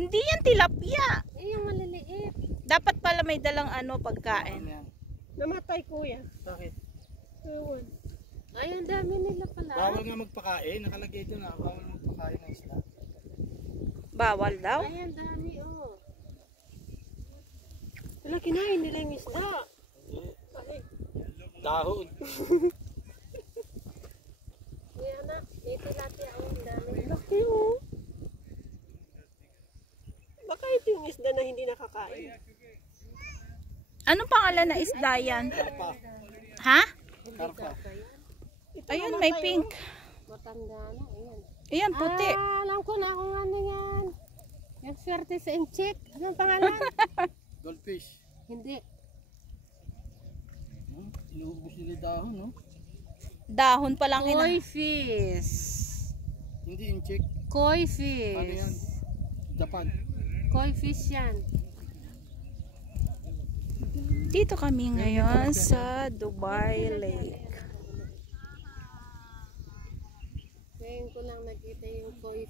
Hindi yan tilapia. Eh, yung maliliit. Dapat pala may dalang pagkain. Namatay kuya. Bakit? Ewan. Ay, ang dami nila pala. Bawal nga magpakain. Nakalagay doon na. Bawal magpakain ng isda. Bawal daw? Ay, ang dami oh. Wala, kinain nila yung isda. Ay. Dahon. Kuya na, may tilapia oh. Ang dami. Laki oh. Baka ito yung isda na hindi nakakain. Anong pangalan na isda yan? Karpa. Ha? Karpa. Ayun, may pink. Matanda na, ayan. Ayan, puti. Ah, alam ko na kung ano yan. Yung swerte sa inchik. Anong pangalan? Goldfish. Hindi. Inuubos nila yung dahon, no? Dahon pa lang Koi fish. Hindi inchik. Koi Ano fish. yan? Japan. Koi fish yan. Dito kami ngayon sa Dubai Lake. Ngayon ko lang nakita yung koi